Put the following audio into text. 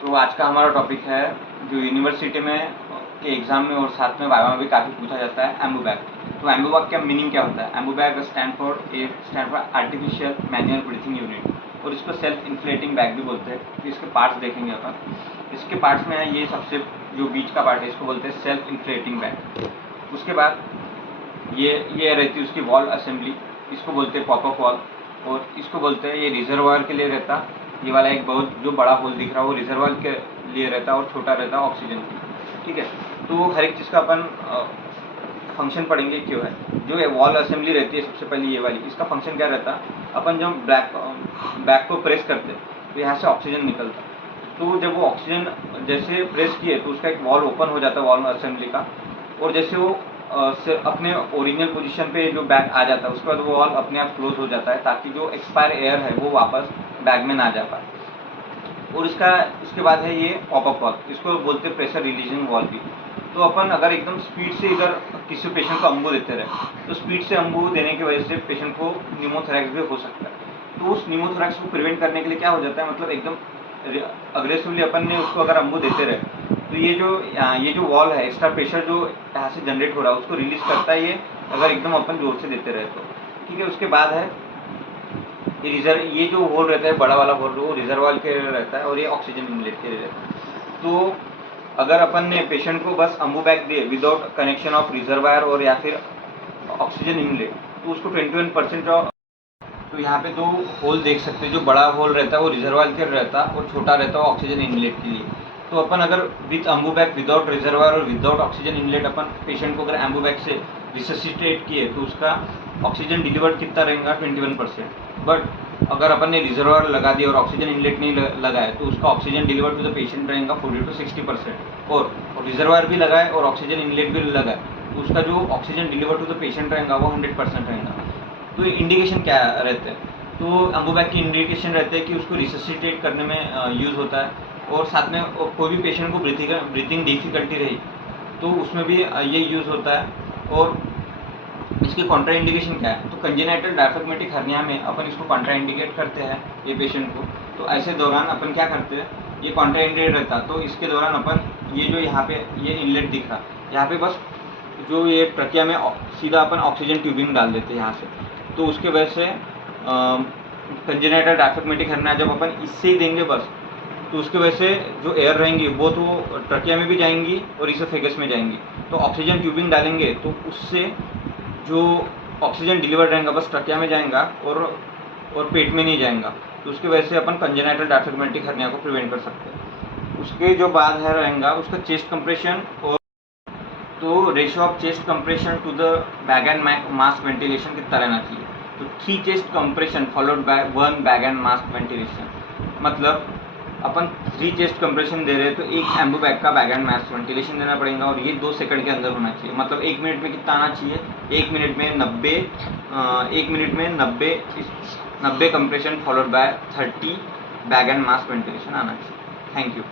तो आज का हमारा टॉपिक है जो यूनिवर्सिटी में के एग्जाम में और साथ में वाइवा में भी काफ़ी पूछा जाता है, एम्बूबैग। तो एम्बूबैग का मीनिंग क्या होता है? Ambu bag stand for artificial manual breathing unit, और इसको सेल्फ इन्फ्लेटिंग बैग भी बोलते हैं। तो इसके पार्ट्स देखेंगे अपन। इसके पार्ट्स में है ये सबसे जो बीच का पार्ट है इसको बोलते हैं सेल्फ इन्फ्लेटिंग बैग। उसके बाद ये रहती है उसकी वॉल असेंबली, इसको बोलते हैं पॉपअप वॉल, और इसको बोलते हैं ये रिजर्वायर के लिए रहता। ये वाला एक बहुत जो बड़ा होल दिख रहा है वो रिजर्वायर के लिए रहता है और छोटा रहता है ऑक्सीजन की। ठीक है, तो हर एक चीज़ का अपन फंक्शन पढ़ेंगे क्यों है। जो ये वॉल असेंबली रहती है सबसे पहले ये वाली, इसका फंक्शन क्या रहता है? अपन जब बैक को प्रेस करते हैं तो यहाँ से ऑक्सीजन निकलता है। तो जब वो ऑक्सीजन जैसे प्रेस किए तो उसका एक वॉल ओपन हो जाता है वॉल असेंबली का, और जैसे वो अपने ओरिजिनल पोजीशन पे जो बैग आ जाता है उसके बाद वो वॉल अपने आप क्लोज हो जाता है ताकि जो एक्सपायर एयर है वो वापस बैग में ना जा पाए। और इसके बाद है ये पॉपअप वॉल, इसको बोलते हैं प्रेशर रिलीजिंग वॉल भी। तो अपन अगर एकदम स्पीड से इधर किसी पेशेंट को अम्बू देते रहे तो स्पीड से अम्बू देने की वजह से पेशेंट को न्यूमोथोरैक्स भी हो सकता है। तो उस न्यूमोथोरैक्स को प्रिवेंट करने के लिए क्या हो जाता है, मतलब एकदम अग्रेसिवली अपन ने उसको अगर अम्बू देते रहे तो ये जो वॉल है एक्स्ट्रा प्रेशर जो यहाँ से जनरेट हो रहा है उसको रिलीज करता है ये, अगर एकदम अपन जोर से देते रहे तो। ठीक है, उसके बाद है ये जो होल रहता है बड़ा वाला होल वो रिजर्वायर के लिए रहता है और ये ऑक्सीजन इनलेट के लिए रहता है। तो अगर अपन ने पेशेंट को बस अम्बू बैग दिए विदाउट कनेक्शन ऑफ रिजर्वायर और या फिर ऑक्सीजन इनलेट तो उसको 21%। तो यहाँ पे दो होल देख सकते हैं, जो बड़ा होल रहता है वो रिजर्वायर के रहता है और छोटा रहता है ऑक्सीजन इनलेट के लिए। तो अपन अगर with Ambu bag without reservoir और विदाउट ऑक्सीजन इनलेट अपन पेशेंट को अगर अम्बू बैग से रिससिटेट किए तो उसका ऑक्सीजन डिलीवर्ड कितना रहेगा? 21%। बट अगर अपन ने रिजर्वायर लगा दिया और ऑक्सीजन इनलेट नहीं लगाए तो उसका oxygen delivered to the patient रहेगा 40 to 60%। और रिजर्वायर भी लगाए और ऑक्सीजन इनलेट भी लगाए तो उसका जो oxygen delivered to the patient रहेगा वो 100% रहेगा। तो इंडिकेशन क्या रहते हैं? तो अम्बू बैग की इंडिकेशन रहते हैं कि उसको रिससिटेट करने में यूज़ होता है, और साथ में कोई भी पेशेंट को ब्रीथिंग डिफिकल्टी रही तो उसमें भी ये यूज़ होता है। और इसकी कॉन्ट्रा इंडिकेशन क्या है? तो कंजेनाइटल डायफ्रेगमेटिक हर्निया में अपन इसको कॉन्ट्रा इंडिकेट करते हैं ये पेशेंट को। तो ऐसे दौरान अपन क्या करते हैं, ये कॉन्ट्रा इंडिकेट रहता तो इसके दौरान अपन ये जो यहाँ पे ये इनलेट दिख रहा यहाँ पे बस जो ये ट्रकिया में सीधा अपन ऑक्सीजन ट्यूबिंग डाल देते हैं यहाँ से। तो उसके वजह से कंजेनाइटल डायफ्रेगमेटिक हर्निया जब अपन इससे ही देंगे बस तो उसकी वजह से जो एयर रहेंगी वो तो ट्रकिया में भी जाएंगी और इसोफेगस में जाएंगी। तो ऑक्सीजन ट्यूबिंग डालेंगे तो उससे जो ऑक्सीजन डिलीवर्ड रहेगा बस ट्रकिया में जाएगा और पेट में नहीं जाएगा। तो उसकी वजह से अपन कंजेनाइटल डायफ्रेगमेटिक हर्निया को प्रिवेंट कर सकते हैं। उसके जो बाद है रहेगा उसका चेस्ट कंप्रेशन, और तो ratio of chest compression to the bag and mask ventilation कितना रहना चाहिए? तो 3 chest compression followed by 1 bag and mask ventilation. मतलब अपन 3 चेस्ट कंप्रेशन दे रहे हैं तो एक एम्बू बैग का बैग एंड मास्क वेंटिलेशन देना पड़ेगा, और ये 2 सेकंड के अंदर होना चाहिए। मतलब 1 मिनट में कितना आना चाहिए? 1 मिनट में 90 compression followed bye 30 bag and mask ventilation आना चाहिए। Thank you.